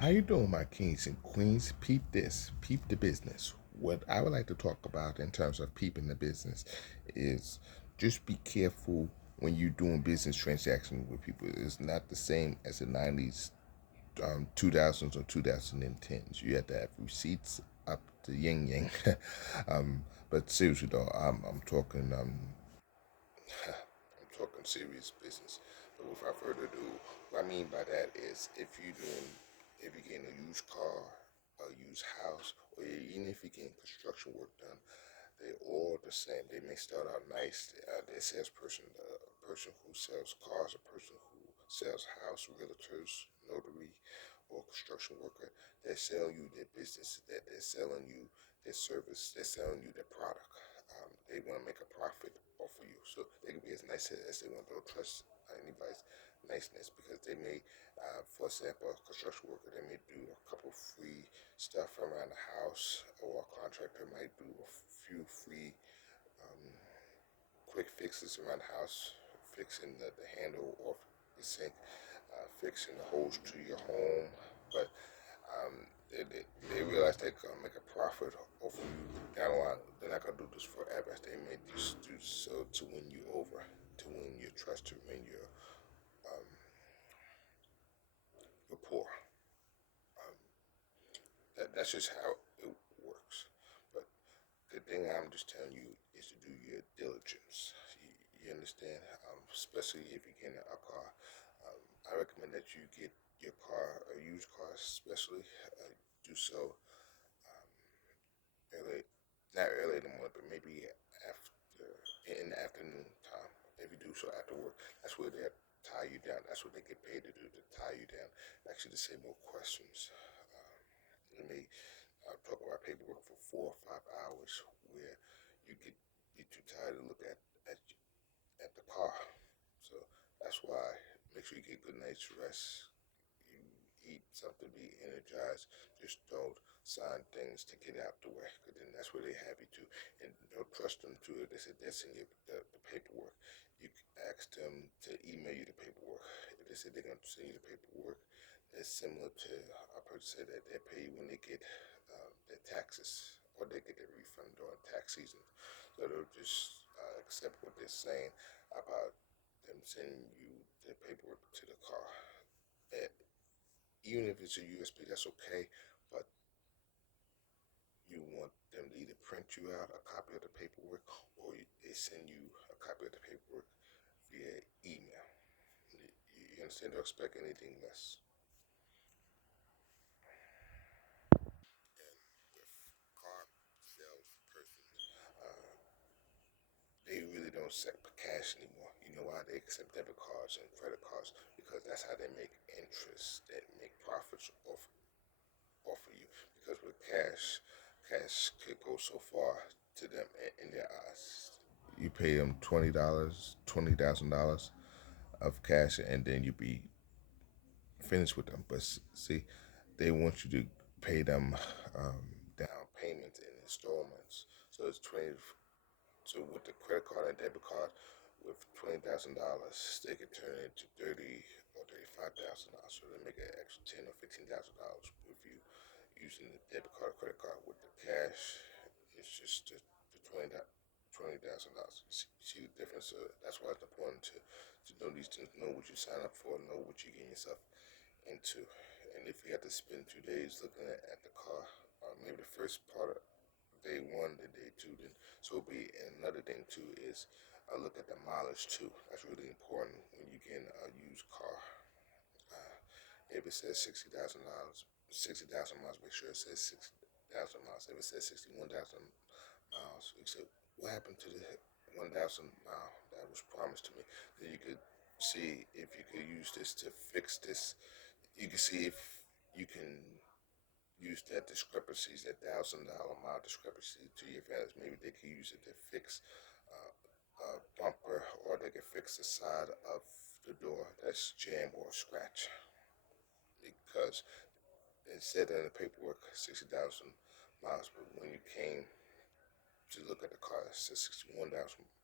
How you doing, my kings and queens? Peep this, peep the business. What I would like to talk about in terms of peeping the business is just be careful when you're doing business transactions with people. It's not the same as the 90s, 2000s, or 2010s. You have to have receipts up to yin yang. But seriously though, I'm talking I'm talking serious business. But without further ado, what I mean by that is if you're getting a used car, a used house, or even if you're getting construction work done, they're all the same. They may start out nice. The salesperson, the person who sells cars, a person who sells house, realtors, notary, or construction worker, they sell you their business. That they're selling you their service. They're selling you their product. They want to make a profit off of you, so they can be as nice as they want. Don't trust anybody's niceness because they may, for example, a construction worker, they may do a couple free stuff around the house, or a contractor might do a few free um, quick fixes around the house, fixing the handle off the sink, fixing the hose to your home. But um, they realize they can make a profit off of you down the line. They're not gonna do this forever. They may just do so to win you over, to win your trust, to win um, your poor. Um, that's just how it works. But the thing I'm just telling you is to do your diligence. You understand? Especially if you're getting a car. I recommend that you get your car, a used car especially, do so um, early, not early in the morning, but maybe after, in the afternoon time. If you do so after work, that's where they tie you down. That's what they get paid to do, to tie you down. Actually, to say more questions. They may talk about paperwork for 4 or 5 hours, where you get too tired to look at the car. So that's why make sure you get good night's rest. You eat something to be energized. Just don't sign things to get out the way, because then that's where they have you to. And don't trust them to it. They said that's in the paperwork. You ask them to email you the paperwork. If they said they're going to send you the paperwork, it's similar to a person said that they pay you when they get their taxes, or they get their refund during tax season. So they'll just accept what they're saying about them sending you the paperwork to the car. And even if it's a USB, that's okay. But you want them to either print you out a copy of the paperwork, or they send you a copy of the paperwork via email. You understand? Don't expect anything less. And with car sales persons, uh, they really don't accept cash anymore. You know why? They accept debit cards and credit cards, because that's how they make interest, they make profits off of you. Because with cash, cash could go so far to them in their eyes. You pay them $20, $20,000 of cash, and then you be finished with them. But see, they want you to pay them down payments in installments. So it's 20. So with the credit card and debit card, with $20,000, they could turn it into 30 or $35,000. So they make an extra $10 or $15,000 with you using the debit card or credit card. With the cash, it's just the $20,000. See the difference? That's why it's important to know these things, know what you sign up for, know what you're getting yourself into. And if you have to spend 2 days looking at the car, maybe the first part of day one to day two, then so be it. And another thing too is look at the mileage too. That's really important when you get a used car. Uh, if it says $60,000, 60,000 miles, make sure it says 60,000 miles. If it says 61,000 miles, you say, what happened to the 1,000 mile that was promised to me? Then you could see if you could use this to fix this. You can see if you can use that discrepancies, that $1,000 mile discrepancy to your advantage. Maybe they could use it to fix a bumper, or they could fix the side of the door that's jammed or scratched. Because it said in the paperwork 60,000 miles, but when you came to look at the car, it says 61,000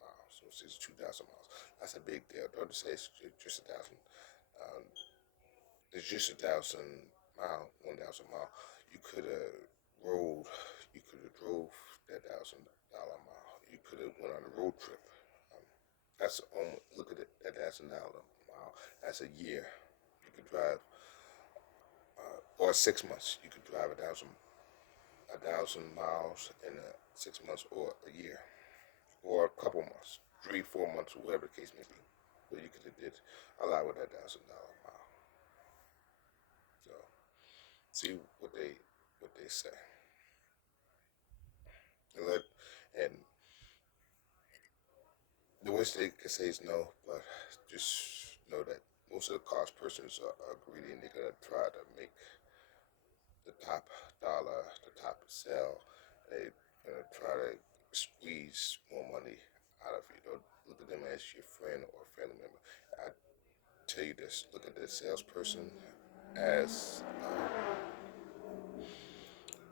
miles, so 62,000 miles. That's a big deal. Don't say it's just a thousand. Um, it's just 1,000 mile, 1,000 mile. You could have rode, you could have drove that $1,000 mile. You could have went on a road trip. Um, that's almost, look at it, that $1,000 mile. That's a year. You could drive, or 6 months. You could drive a thousand miles in 6 months or a year or a couple months, 3, 4 months, or whatever the case may be. But you could have did a lot with that $1,000 mile. So see what they say, and and the worst they can say is no, but just know that most of the cost persons are greedy and they're gonna try to make the top dollar, the top sell. They're gonna try to squeeze more money out of you. Don't look at them as your friend or family member. I tell you this: look at the salesperson as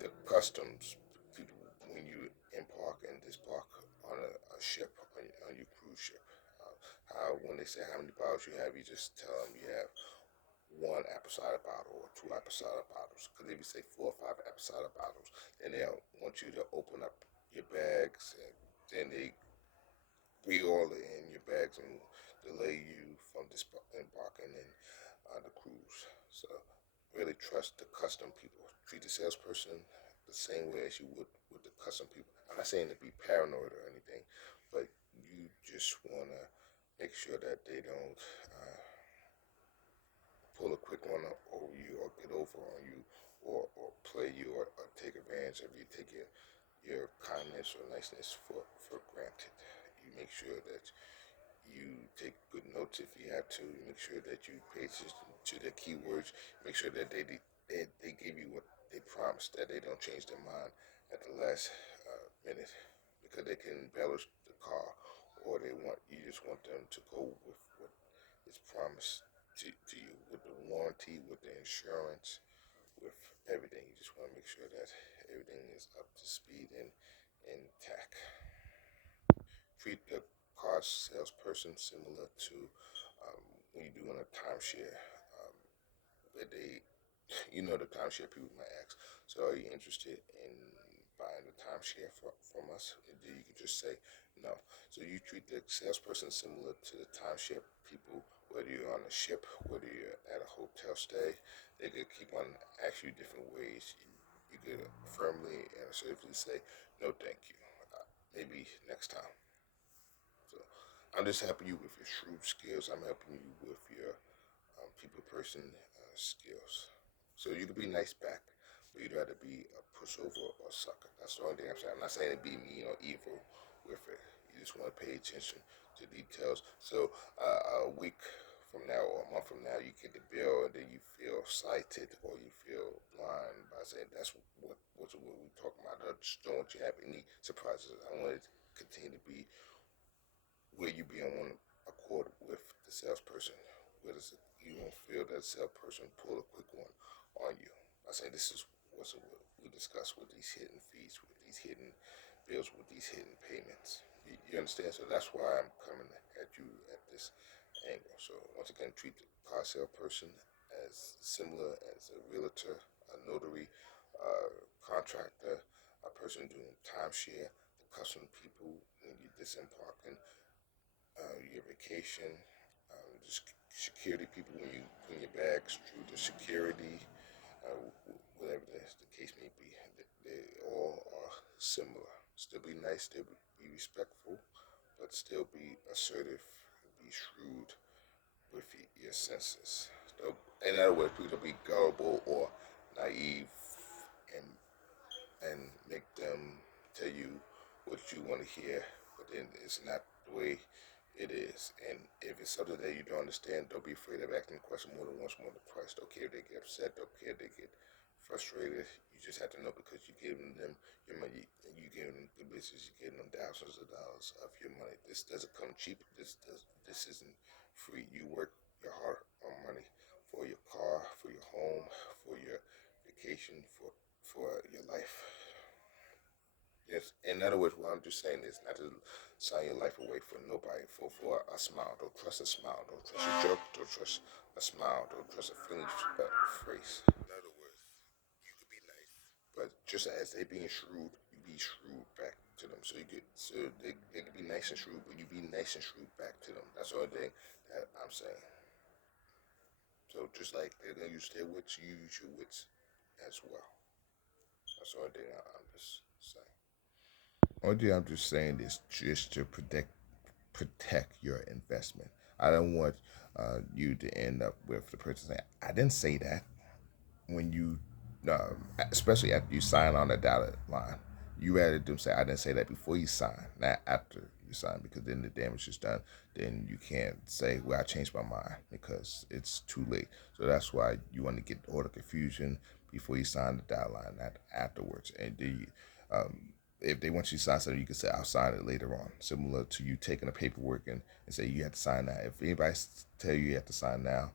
the customs people when you embark and disembark on a ship, on your cruise ship. How when they say how many bottles you have, you just tell them you have one apple cider bottle or two apple cider bottles. Because if you say four or five apple cider bottles, then they'll want you to open up your bags, and then they re-oil it in your bags and delay you from embarking in the cruise. So really trust the custom people. Treat the salesperson the same way as you would with the custom people. I'm not saying to be paranoid or anything, but you just want to make sure that they don't pull a quick one up over you or get over on you or play you or take advantage of you, take your kindness or niceness for granted. You make sure that you take good notes if you have to. Make sure that you pay attention to the keywords. Make sure that they give you what they promised. That they don't change their mind at the last minute because they can embellish the car, or they want you just want them to go with what is promised to you with the warranty, with the insurance, with everything. You just want to make sure that everything is up to speed and intact. Treat the car salesperson similar to when you're doing a timeshare. Um, where the timeshare people might ask, so are you interested in buying the timeshare from us? And then you can just say no. So you treat the salesperson similar to the timeshare people, whether you're on a ship, whether you're at a hotel stay. They could keep on asking you different ways. You could firmly and assertively say, no, thank you. Maybe next time. So I'm just helping you with your shrewd skills. I'm helping you with your people person skills. So you can be nice back, but you'd rather be a pushover or a sucker. That's the only thing I'm saying. I'm not saying to be mean or evil with it. You just want to pay attention to details. So a week from now or a month from now, you get the bill and then you feel slighted or you feel blind by saying that's what we talking about. I just don't want you to have any surprises. I want it to continue to be where you be on one accord with the salesperson. Where you won't feel that salesperson pull a quick one on you. I say this is what we discuss with these hidden fees, with these hidden bills, with these hidden payments. You understand? So that's why I'm coming at you at this angle. So once again, treat the car salesperson as similar as a realtor, a notary, contractor, a person doing timeshare, the custom people when you're disembarking your vacation, the security people when you bring your bags through the security, whatever the case may be. They all are similar. Still be nice, still be respectful, but still be assertive, be shrewd with your senses. So, in other words, people be gullible or naive and and make them tell you what you want to hear, but then it's not the way it is. And if it's something that you don't understand, don't be afraid of asking the question more than once, more than twice. Don't care if they get upset, don't care if they get frustrated. You just have to know because you're giving them your money and you giving them the business, you're giving them thousands of dollars of your money. This doesn't come cheap. This isn't free. You work your hard on money for your car, for your home, for your vacation, for your life. Yes, in other words, what I'm just saying is not to sign your life away for nobody for a smile. Don't trust a smile. Don't trust a joke. Don't trust a smile. Don't trust a friendly phrase. But just as they being shrewd, you be shrewd back to them. So they can be nice and shrewd, but you be nice and shrewd back to them. That's the only thing that I'm saying. So just like they're gonna use their wits, you use your wits as well. That's the only thing I'm just saying. Only thing I'm just saying is just to protect your investment. I don't want you to end up with the person saying, "I didn't say that." When you, especially after you sign on the dotted line, you rather them say, "I didn't say that" before you sign, not after you sign, because then the damage is done. Then you can't say, "Well, I changed my mind," because it's too late. So that's why you want to get all the confusion before you sign the dotted line, not afterwards. And if they want you to sign something, you can say, "I'll sign it later on." Similar to you taking the paperwork and say you have to sign that. If anybody tell you have to sign now,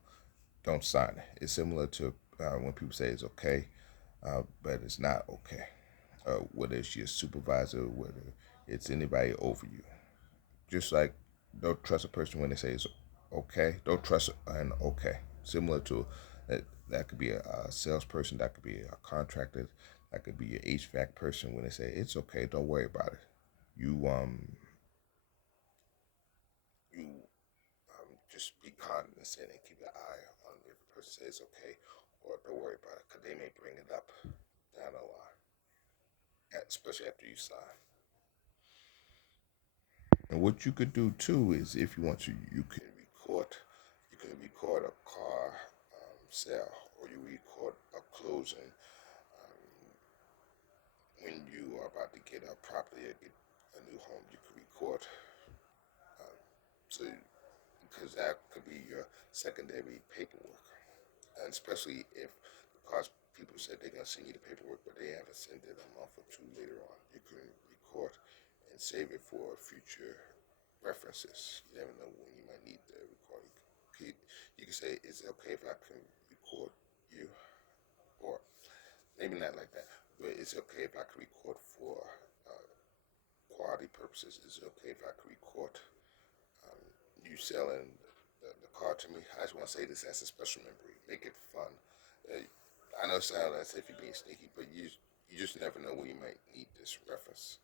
don't sign it. It's similar to when people say it's okay, but it's not okay. Whether it's your supervisor, whether it's anybody over you. Just like don't trust a person when they say it's okay. Don't trust an okay. Similar to that could be a salesperson, that could be a contractor, that could be an HVAC person when they say it's okay. Don't worry about it. You just be cognizant and keep an eye on if a person says okay or don't worry about it because they may bring it up down the line, especially after you sign. And what you could do too is, if you want to, you can record a car sale, or you record a closing when you are about to get a property or get a new home. You can record, so because that could be your secondary paperwork, and especially if the cars people said they're gonna send you the paperwork, but they haven't sent it a month or two later on. You can record and save it for future references. You never know when you might need the recording. You can say, "Is it okay if I can record you?" Or maybe not like that, but "Is it okay if I can record for uh, quality purposes? Is it okay if I can record um, you selling the car to me?" I just want to say this as a special memory. Make it fun. Uh, I know it sounds as if you're being sneaky, but you just never know when you might need this reference.